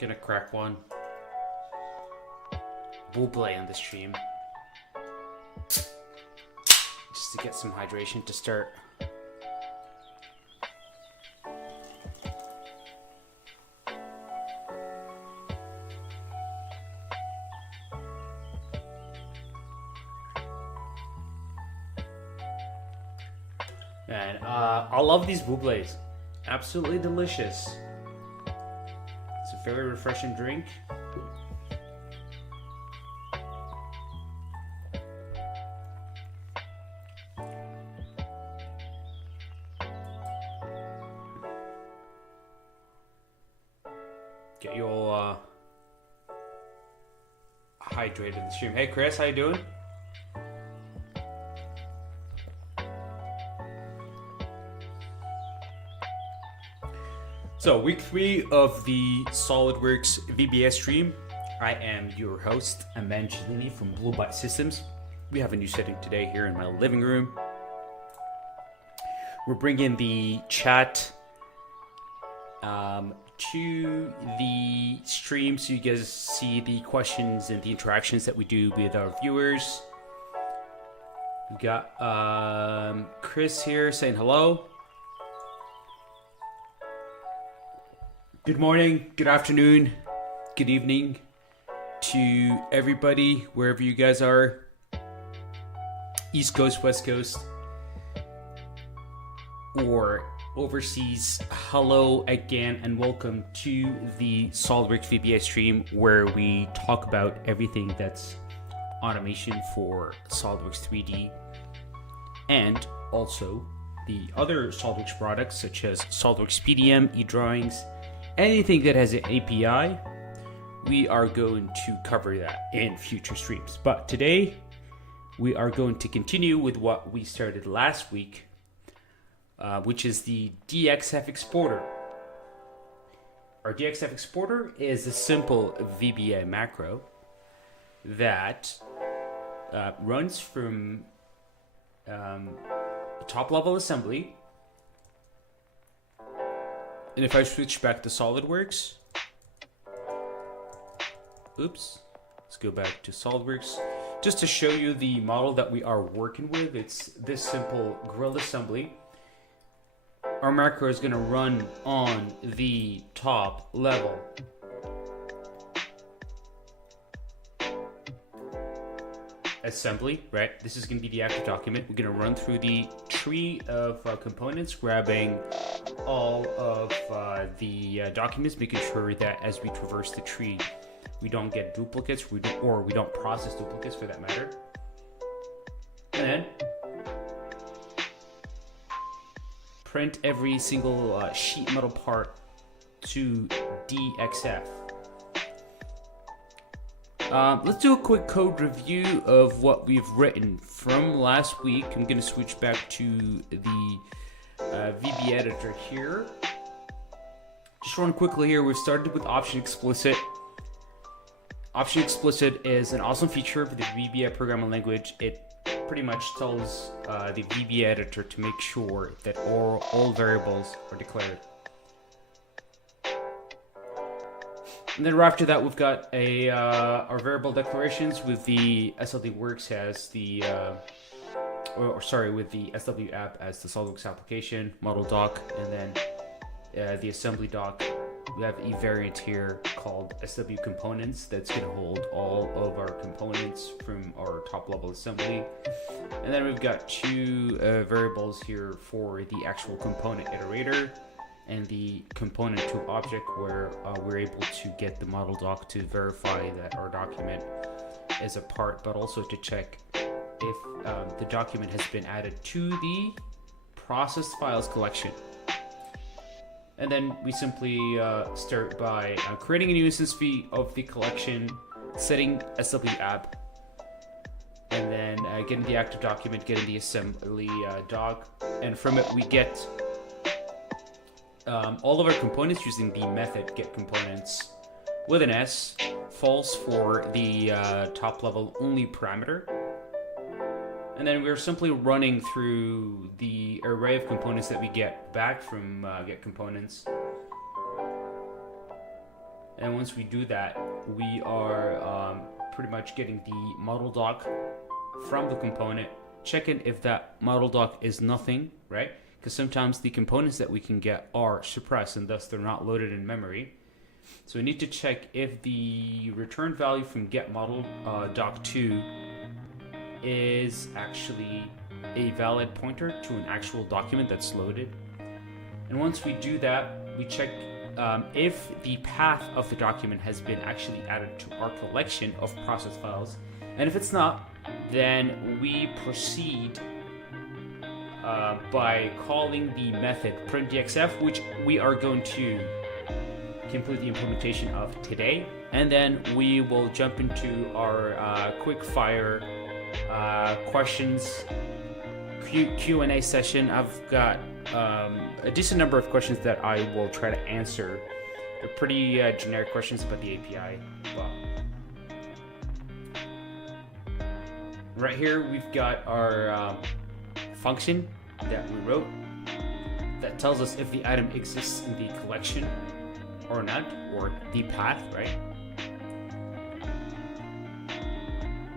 Gonna crack one. Buble on the stream. Just to get some hydration to start. And I love these bubles. Absolutely delicious. It's a very refreshing drink. Get your hydrated in the stream. Hey Chris, how you doing? So week 3 of the SOLIDWORKS VBA stream. I am your host, Evangelini from Blue Byte Systems. We have a new setting today here in my living room. We're bringing the chat to the stream so you guys see the questions and the interactions that we do with our viewers. We got Chris here saying hello. Good morning, good afternoon, good evening to everybody, wherever you guys are. East Coast, West Coast, or overseas. Hello again and welcome to the SOLIDWORKS VBA stream, where we talk about everything that's automation for SOLIDWORKS 3D and also the other SOLIDWORKS products such as SOLIDWORKS PDM, eDrawings, anything that has an API. We are going to cover that in future streams. But today we are going to continue with what we started last week, which is the DXF exporter. Our DXF exporter is a simple VBA macro that runs from top level assembly. And if I switch back to SOLIDWORKS, let's go back to SOLIDWORKS. Just to show you the model that we are working with, it's this simple grill assembly. Our macro is going to run on the top level. Assembly, right? This is going to be the active document. We're going to run through the tree of components, grabbing all of the documents, making sure that as we traverse the tree, we don't get duplicates, or we don't process duplicates for that matter. And then print every single sheet metal part to DXF. Let's do a quick code review of what we've written from last week. I'm going to switch back to the VB editor here. Just run quickly here. We've started with option explicit. Option explicit is an awesome feature of the VBA programming language. It pretty much tells the VBA editor to make sure that all variables are declared. And then after that, we've got our variable declarations with the SOLIDWORKS as the with the SW app as the SOLIDWORKS application, model doc, and then the assembly doc. We have a variant here called SW components that's going to hold all of our components from our top level assembly. And then we've got two variables here for the actual component iterator and the component to object, where we're able to get the model doc to verify that our document is a part, but also to check if the document has been added to the processed files collection. And then we simply start by creating a new instance fee of the collection, setting SW app, and then getting the active document, getting the assembly doc, and from it we get all of our components using the method get components with an S, false for the top level only parameter. And then we're simply running through the array of components that we get back from get components. And once we do that, we are pretty much getting the model doc from the component, checking if that model doc is nothing, right? Because sometimes the components that we can get are suppressed and thus they're not loaded in memory. So we need to check if the return value from get model doc2 is actually a valid pointer to an actual document that's loaded. And once we do that, we check if the path of the document has been actually added to our collection of process files. And if it's not, then we proceed by calling the method printDXF, which we are going to complete the implementation of today, and then we will jump into our quick fire questions Q&A session. I've got a decent number of questions that I will try to answer. They're pretty generic questions about the API. But right here we've got our function that we wrote that tells us if the item exists in the collection or not, or the path, right?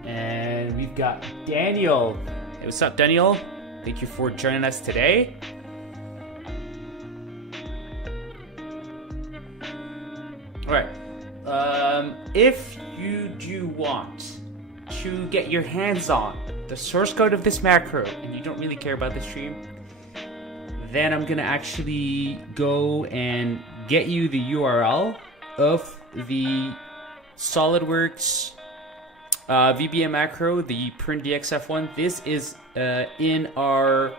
And we've got Daniel. Hey, what's up, Daniel? Thank you for joining us today. All right. If you do want to get your hands on the source code of this macro and you don't really care about the stream, then I'm gonna actually go and get you the URL of the SOLIDWORKS VBA macro, the printdxf one. This is in our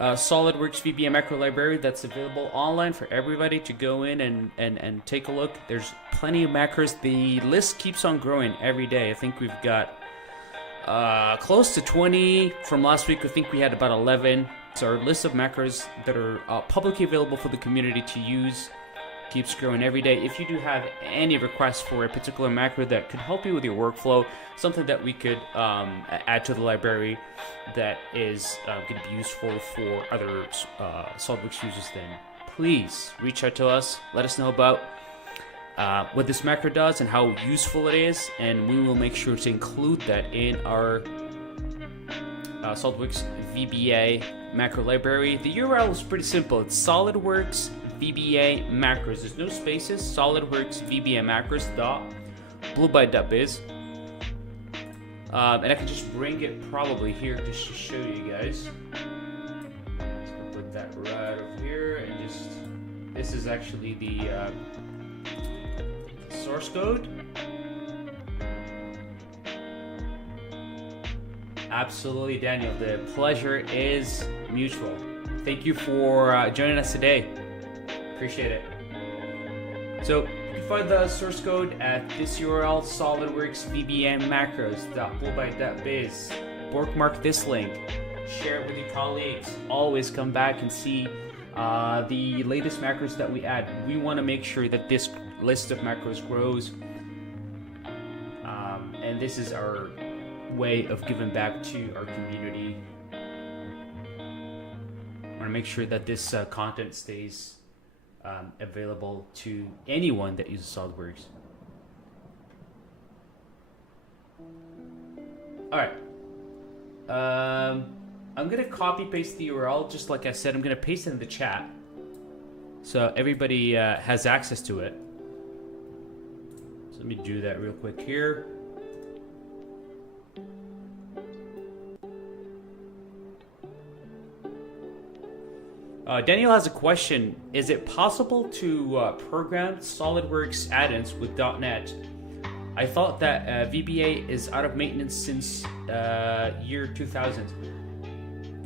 SOLIDWORKS VBA macro library that's available online for everybody to go in and take a look. There's plenty of macros. The list keeps on growing every day. I think we've got close to 20 from last week. I think we had about 11. So our list of macros that are publicly available for the community to use keeps growing every day. If you do have any requests for a particular macro that could help you with your workflow, something that we could add to the library that is going to be useful for other SOLIDWORKS users, then please reach out to us. Let us know about what this macro does and how useful it is, and we will make sure to include that in our SOLIDWORKS VBA macro library. The URL is pretty simple. It's SOLIDWORKS VBA macros. There's no spaces. SOLIDWORKS VBA macros .bluebyte.biz. And I can just bring it probably here just to show you guys. So I'll put that right over here, and just this is actually the source code. Absolutely, Daniel. The pleasure is mutual. Thank you for joining us today. Appreciate it. So you can find the source code at this URL, SOLIDWORKS VBA macros.bluebyte.biz. Bookmark this link. Share it with your colleagues. Always come back and see the latest macros that we add. We want to make sure that this list of macros grows. And this is our way of giving back to our community. I want to make sure that this content stays available to anyone that uses SOLIDWORKS. Alright. I'm going to copy paste the URL. Just like I said, I'm going to paste it in the chat so everybody has access to it. So let me do that real quick here. Daniel has a question. Is it possible to program SOLIDWORKS add-ins with .NET? I thought that VBA is out of maintenance since year 2000.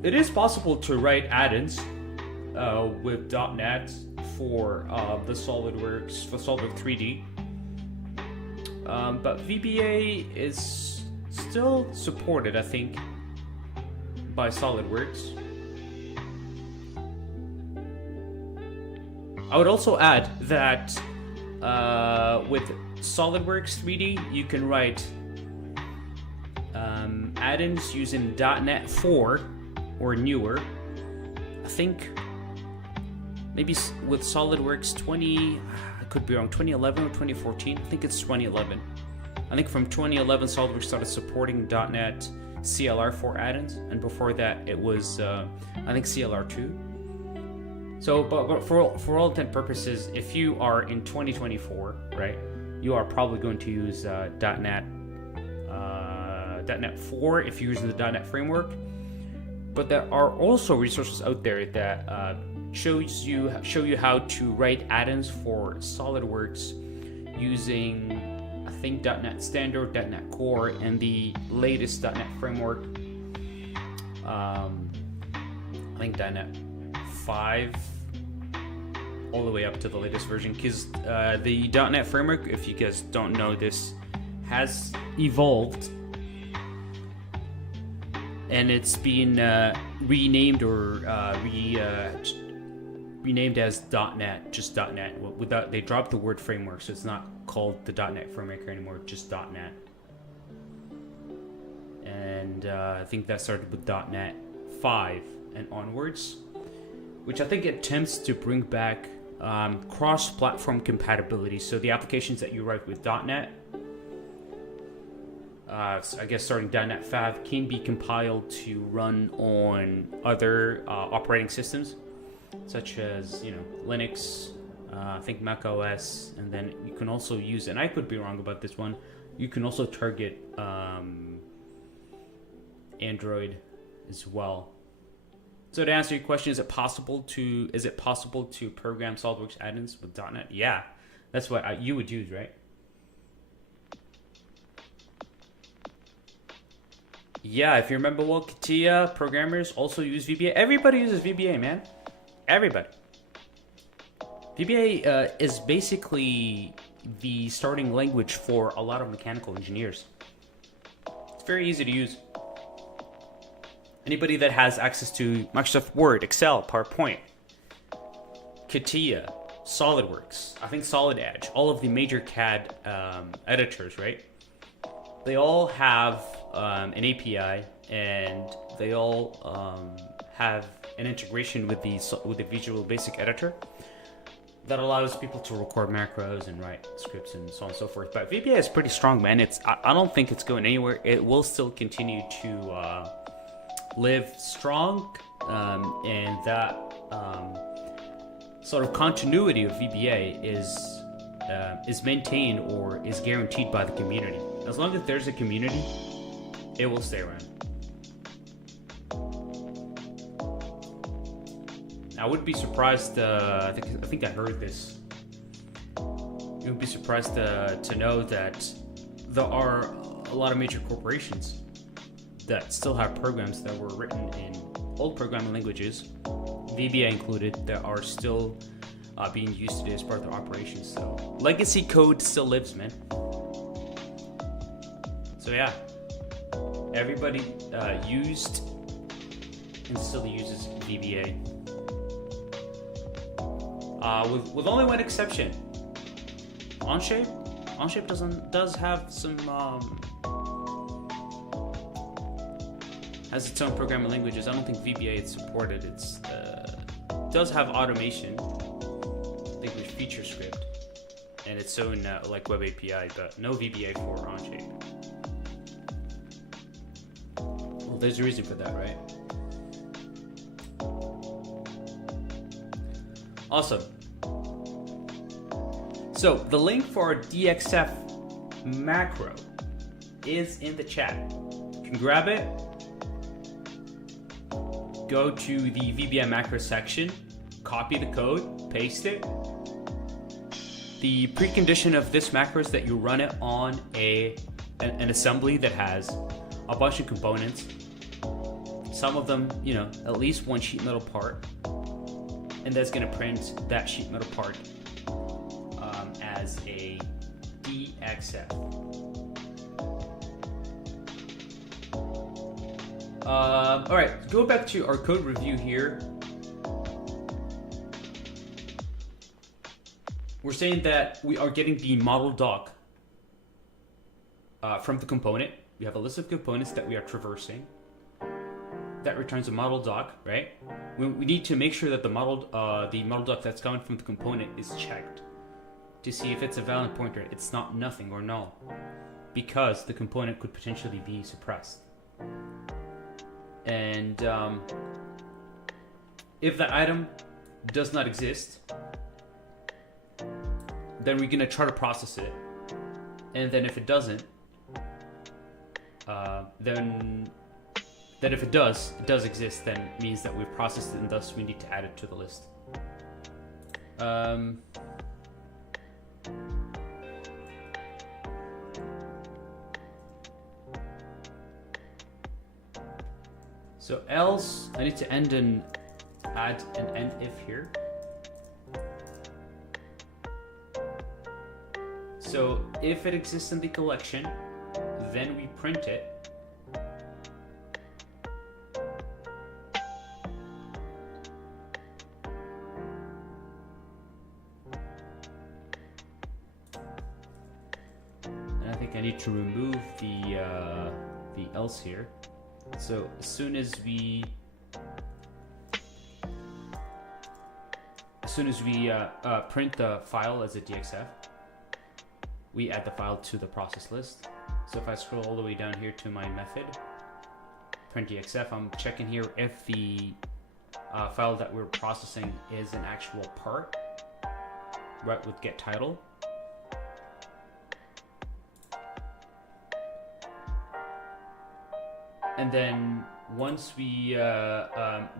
It is possible to write add-ins with .NET for the SOLIDWORKS, for SOLIDWORKS 3D. But VBA is still supported, I think, by SOLIDWORKS. I would also add that with SOLIDWORKS 3D, you can write add-ins using .NET 4 or newer. I think maybe with SOLIDWORKS 20, I could be wrong, 2011 or 2014. I think it's 2011. I think from 2011, SOLIDWORKS started supporting .NET CLR 4 add-ins, and before that, it was I think CLR 2. So, but for all intent and purposes, if you are in 2024, right, you are probably going to use .NET 4 if you're using the .NET framework. But there are also resources out there that show you how to write add-ins for SOLIDWORKS using, I think, .NET Standard, .NET Core, and the latest .NET framework. I think .NET 5 all the way up to the latest version, because the .NET framework, if you guys don't know this, has evolved, and it's been renamed or renamed as .NET, just .NET. Without, they dropped the word framework, so it's not called the .NET framework anymore, just .NET. And I think that started with .NET 5 and onwards, which I think attempts to bring back cross-platform compatibility. So the applications that you write with .NET, so I guess starting .NET 5, can be compiled to run on other operating systems, such as, you know, Linux, I think Mac OS, and then you can also use, and I could be wrong about this one, you can also target Android as well. So to answer your question, is it possible to program SOLIDWORKS add-ins with .NET? Yeah, that's what you would use, right? Yeah, if you remember, well, CATIA programmers also use VBA. Everybody uses VBA, man. Everybody. VBA is basically the starting language for a lot of mechanical engineers. It's very easy to use. Anybody that has access to Microsoft Word, Excel, PowerPoint, CATIA, SolidWorks, I think Solid Edge, all of the major CAD editors, right? They all have an API, and they all have an integration with the Visual Basic Editor that allows people to record macros and write scripts and so on and so forth. But VBA is pretty strong, man. I don't think it's going anywhere. It will still continue to live strong, and that sort of continuity of VBA is maintained or is guaranteed by the community. As long as there's a community, it will stay around. I would be surprised. I think I heard this. You would be surprised to know that there are a lot of major corporations that still have programs that were written in old programming languages, VBA included, that are still being used today as part of their operations. So legacy code still lives, man. So yeah, everybody used and still uses VBA. With only one exception, Onshape. Onshape does have some has its own programming languages. I don't think VBA is supported. It's does have automation, I think with feature script, and its own like web API, but no VBA for Onshape. Well, there's a reason for that, right? Awesome. So the link for our DXF macro is in the chat. You can grab it. Go to the VBA macro section, copy the code, paste it. The precondition of this macro is that you run it on an assembly that has a bunch of components. Some of them, you know, at least one sheet metal part, and that's going to print that sheet metal part as a DXF. All right, go back to our code review here. We're saying that we are getting the model doc from the component. We have a list of components that we are traversing. That returns a model doc, right? We need to make sure that the model doc that's coming from the component is checked to see if it's a valid pointer. It's not nothing or null, because the component could potentially be suppressed. And if that item does not exist, then we're gonna try to process it. And then if it doesn't, then if it does exist, then it means that we've processed it, and thus we need to add it to the list. So else, I need to add an end if here. So if it exists in the collection, then we print it. And I think I need to remove the else here. So as soon as we print the file as a DXF, we add the file to the process list. So if I scroll all the way down here to my method, print DXF, I'm checking here if the file that we're processing is an actual part, right, with get title. And then once we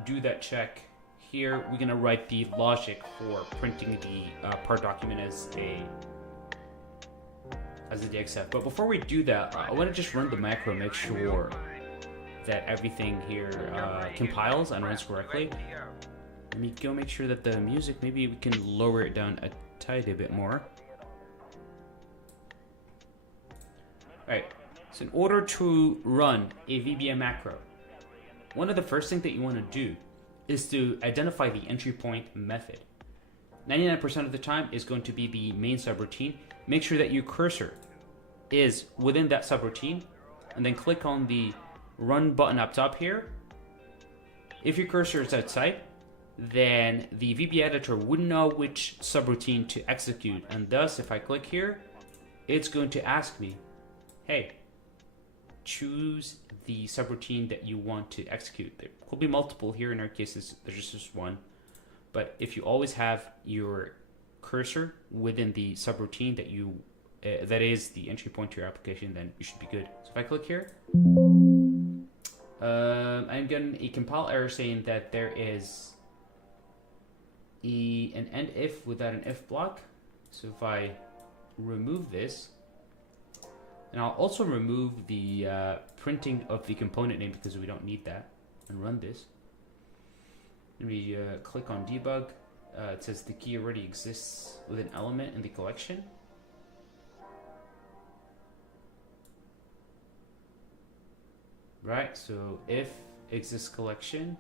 do that check, here we're gonna write the logic for printing the part document as a DXF. But before we do that, I want to just run the macro, make sure that everything here compiles and runs correctly. Let me go make sure that the music, maybe we can lower it down a tiny bit more. Alright, so in order to run a VBA macro, one of the first things that you want to do is to identify the entry point method. 99% of the time is going to be the main subroutine. Make sure that your cursor is within that subroutine, and then click on the run button up top here. If your cursor is outside, then the VBA editor wouldn't know which subroutine to execute, and thus if I click here, it's going to ask me, hey, choose the subroutine that you want to execute. There could be multiple. Here in our cases there's just one, but if you always have your cursor within the subroutine that you that is the entry point to your application, then you should be good. So if I click here, I'm getting a compile error saying that there is an end if without an if block. So if I remove this, and I'll also remove the printing of the component name because we don't need that, and run this. Let me click on debug. It says the key already exists with an element in the collection. Right, so if exists collection,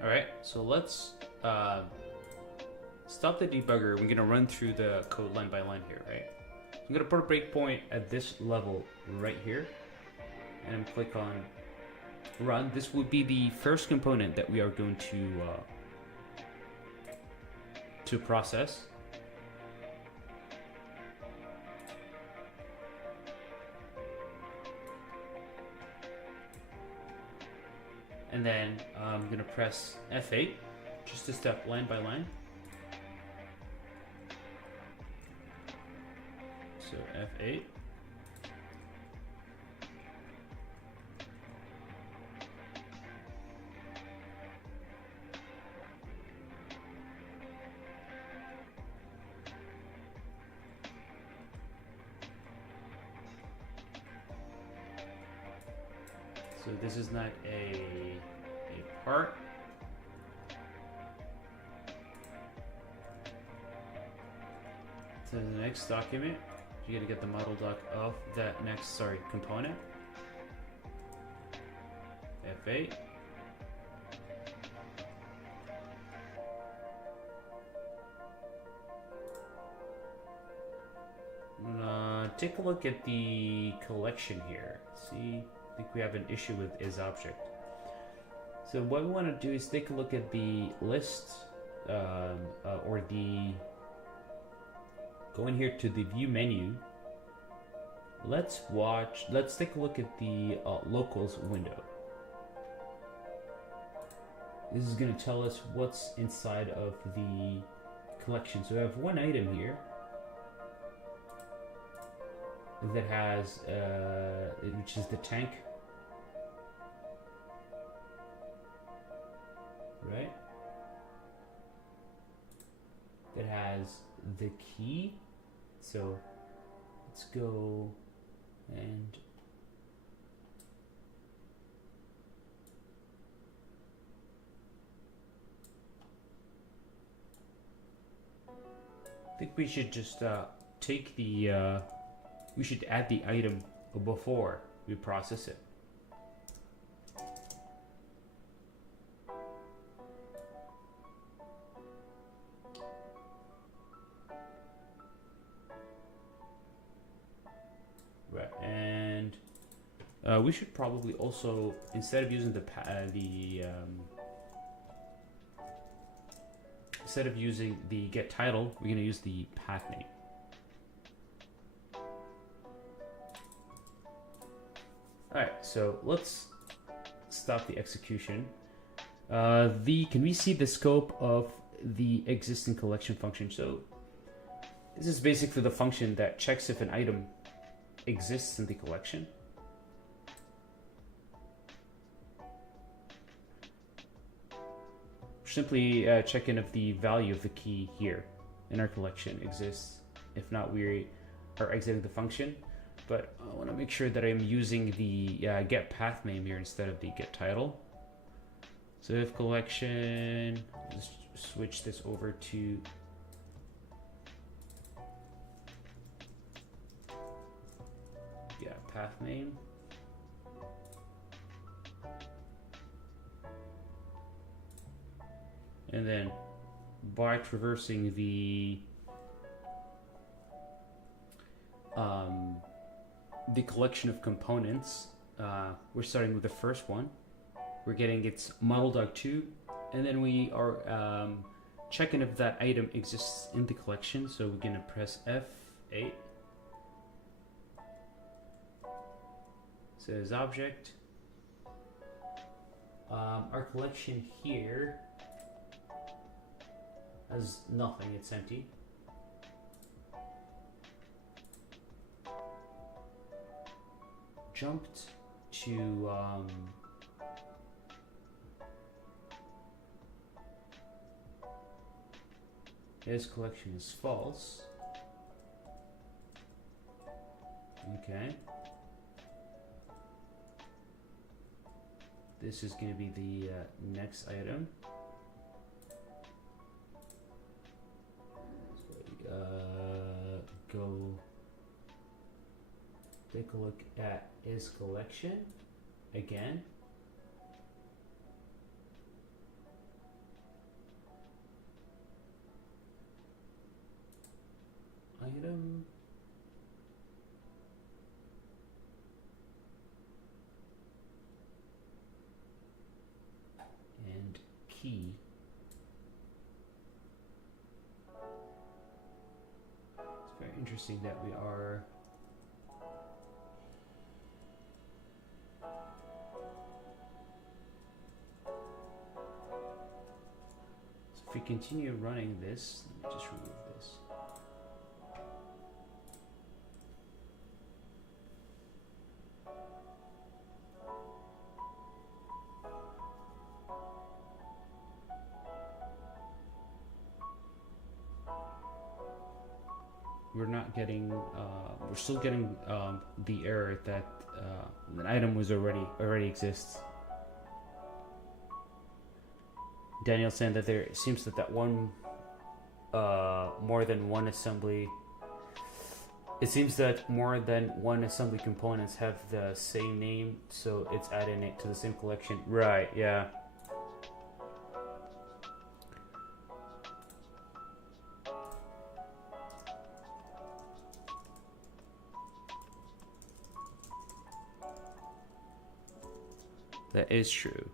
alright, so let's stop the debugger. We're going to run through the code line by line here, right? I'm going to put a breakpoint at this level right here, and click on run. This would be the first component that we are going to process. And then I'm going to press F8 just to step line by line. So F8. So this is not a part. To the next document, you're gonna get the model doc of that next, component. F8. Take a look at the collection here. See, I think we have an issue with isObject. So what we want to do is take a look at the list, or go in here to the view menu. Let's take a look at the locals window. This is going to tell us what's inside of the collection. So we have one item here. that has which is the tank, right? That has the key. So let's go and I think we should just take the we should add the item before we process it. Right, and we should probably also, instead of using instead of using the get title, we're going to use the path name. Alright, so let's stop the execution. Can we see the scope of the existing collection function? So this is basically the function that checks if an item exists in the collection. Simply checking if the value of the key here in our collection exists. If not, we are exiting the function. But I want to make sure that I'm using the get path name here instead of the get title. So if collection, let's switch this over to path name. And then by traversing the collection of components, we're starting with the first one. We're getting its model.2, and then we are checking if that item exists in the collection. So we're gonna press F8. Says object. Our collection here has nothing, it's empty. Jumped to his collection is false. Okay. This is going to be the next item. Go take a look at his collection again. Item. And key. It's very interesting that we are if we continue running this, let me just remove this. We're not getting, we're still getting the error that an item was already exists. Daniel saying that there seems that one more than one assembly. It seems that more than one assembly components have the same name, so it's adding it to the same collection. Right? Yeah. That is true.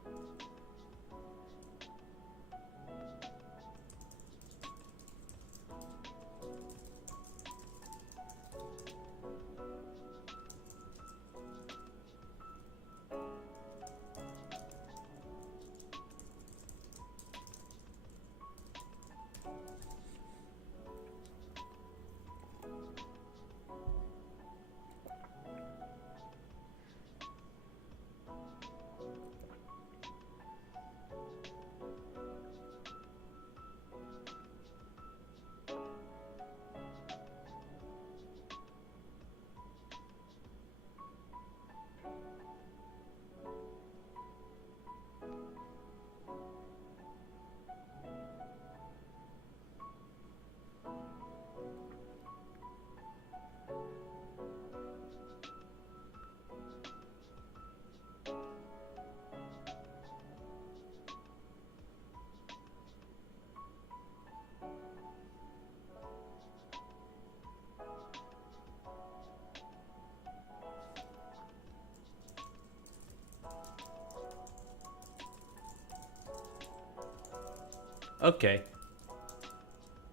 Okay.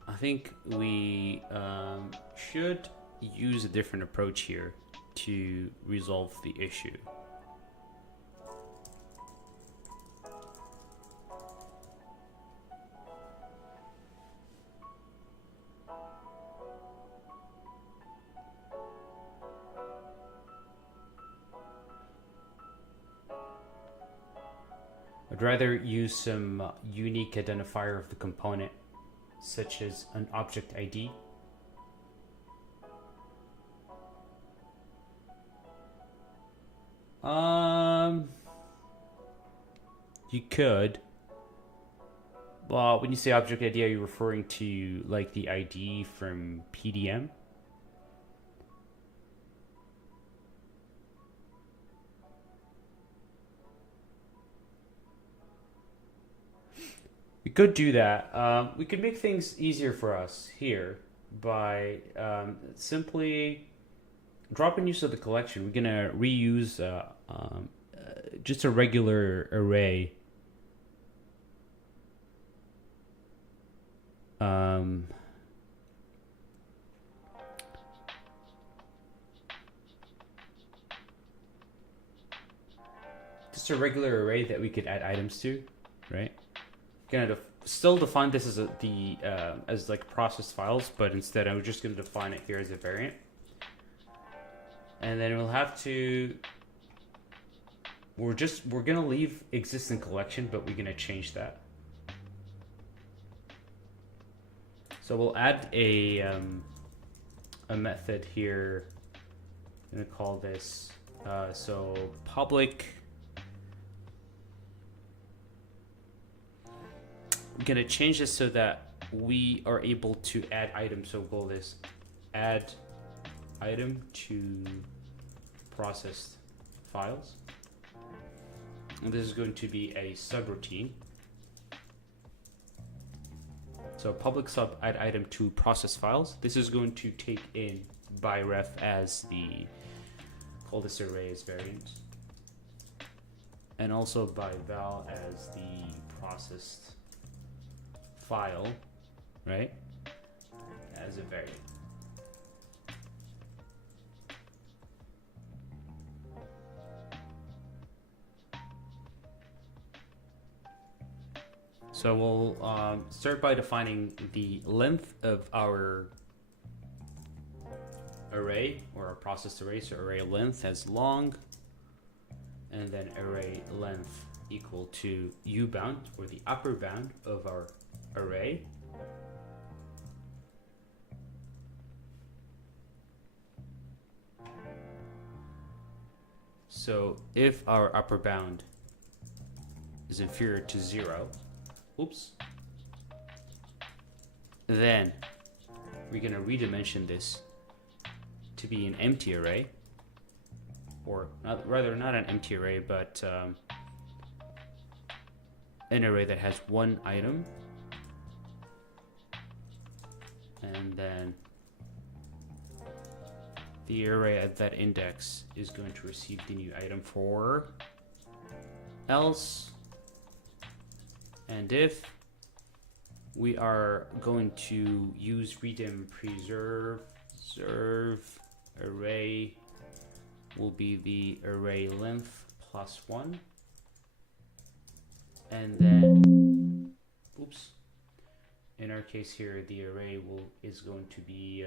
I think we should use a different approach here to resolve the issue. I'd rather use some unique identifier of the component, such as an object ID. You could. Well, when you say object ID, are you referring to like the ID from PDM? We could do that. We could make things easier for us here by simply dropping use of the collection. We're gonna reuse just a regular array. Just a regular array that we could add items to, right? Gonna still define this as as like process files, but instead I'm just gonna define it here as a variant, and then we'll have to. We're gonna leave existing collection, but we're gonna change that. So we'll add a method here. I'm gonna call this so public. I'm gonna change this so that we are able to add items. So we'll call this add item to processed files. And this is going to be a subroutine. So public sub add item to process files. This is going to take in by ref as the, call this array as variant, and also by val as the processed file, right, as a variant. So we'll start by defining the length of our array, or our processed array. So array length as long, and then array length equal to u bound, or the upper bound of our array. So if our upper bound is inferior to 0, oops, then we're going to redimension this to be an empty array, or rather not an empty array, but an array that has one item, and then the array at that index is going to receive the new item for else. And if we are going to use redim preserve array will be the array length plus 1, and then oops, in our case here the array is going to be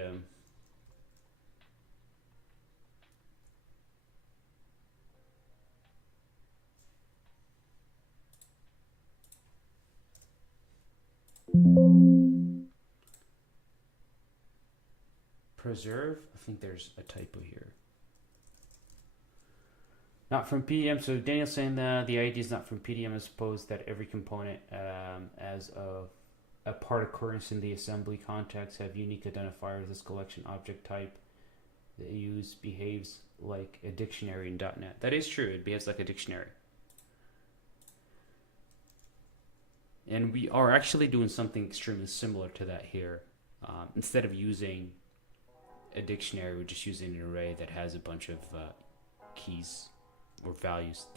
preserve. I think there's a typo here. Not from PDM. So Daniel's saying that the ID is not from PDM. I suppose that every component as a part occurrence in the assembly context have unique identifiers. This collection object type that you use behaves like a dictionary in .NET. That is true. It behaves like a dictionary. And we are actually doing something extremely similar to that here. Instead of using a dictionary, we're just using an array that has a bunch of keys or values.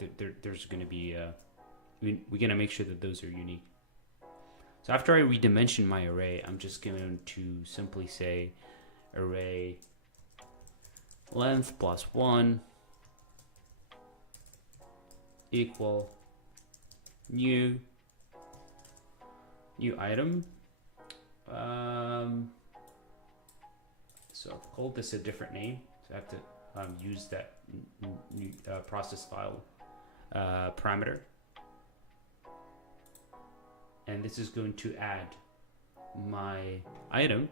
There's going to be, we're going to make sure that those are unique. So after I redimension my array, I'm just going to simply say array length plus 1 equal new item. So I've called this a different name, so I have to use that new process file parameter, and this is going to add my item.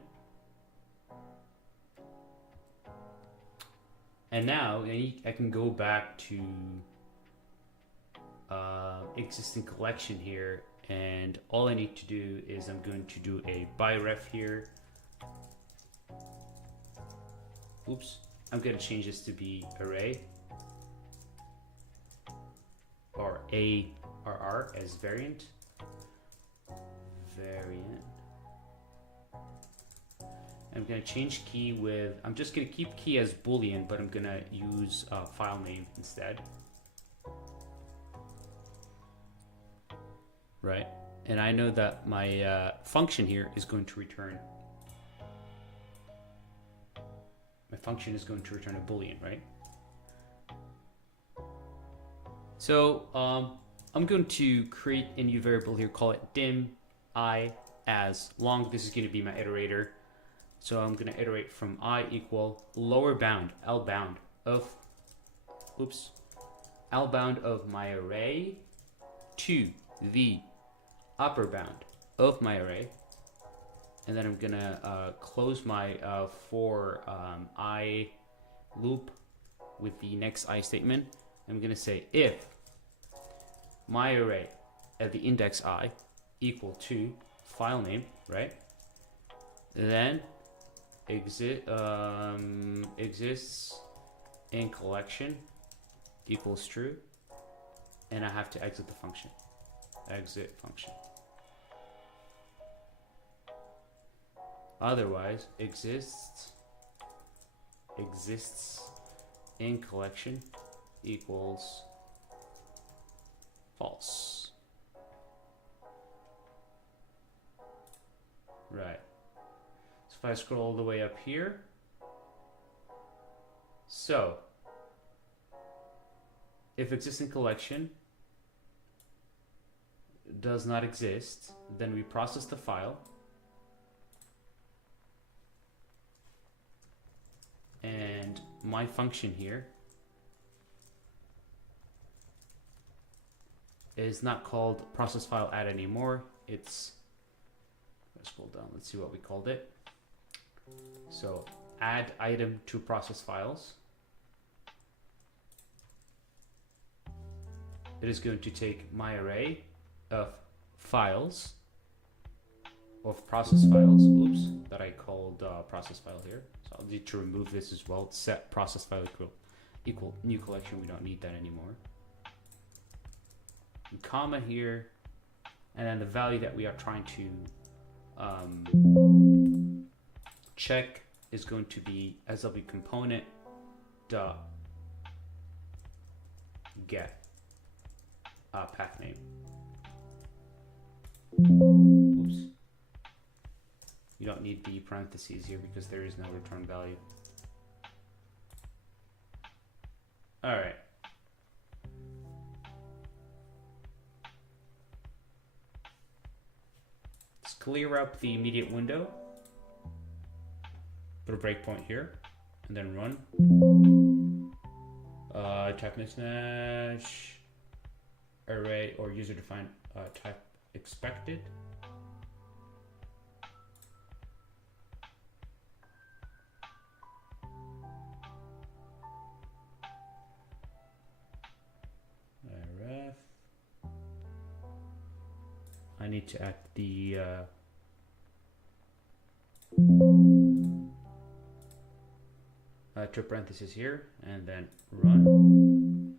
And now I can go back to existing collection here, and all I need to do is I'm going to do a by ref here. Oops, I'm going to change this to be array or ARR as variant. I'm going to change key with, I'm just going to keep key as boolean, but I'm going to use file name instead. Right, and I know that my function here is going to return. My function is going to return a boolean, right? So I'm going to create a new variable here, call it dim I as long. This is going to be my iterator. So I'm going to iterate from I equal lower bound, L bound of, L bound of my array to the upper bound of my array, and then I'm gonna close my for I loop with the next I statement. I'm gonna say if my array at the index I equal to file name, right? Then exists in collection equals true, and I have to exit the function. Exit function. Otherwise, exists in collection equals false. Right. So if I scroll all the way up here, so if existing collection does not exist, then we process the file, and my function here is not called process file add anymore. It's, let's scroll down, let's see what we called it. So add item to process files. It is going to take my array of files, of process files, that I called process file here. So I'll need to remove this as well. Set process file equal new collection. We don't need that anymore. And comma here, and then the value that we are trying to check is going to be SW component dot get path name. Oops. You don't need the parentheses here because there is no return value. All right. Let's clear up the immediate window. Put a breakpoint here, and then run. Type mismatch array or user defined type expected. I need to add the two parentheses here, and then run.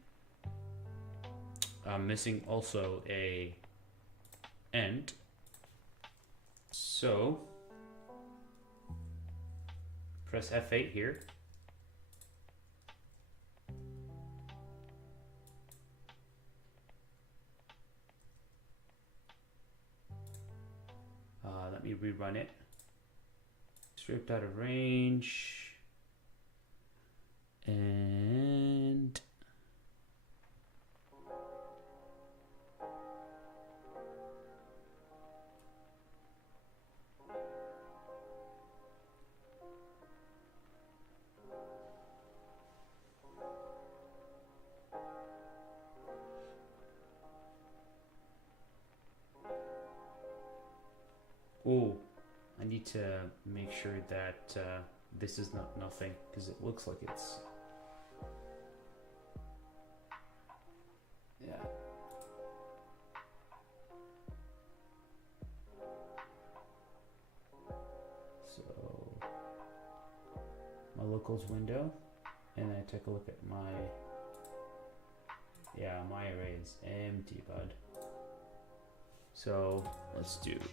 I'm missing also a end. So press F8 here. me rerun it. Stripped out of range. And oh, I need to make sure that this is not nothing, because it looks like it's, yeah. So my locals window, and I take a look at my, yeah, my array is empty, bud. So let's do if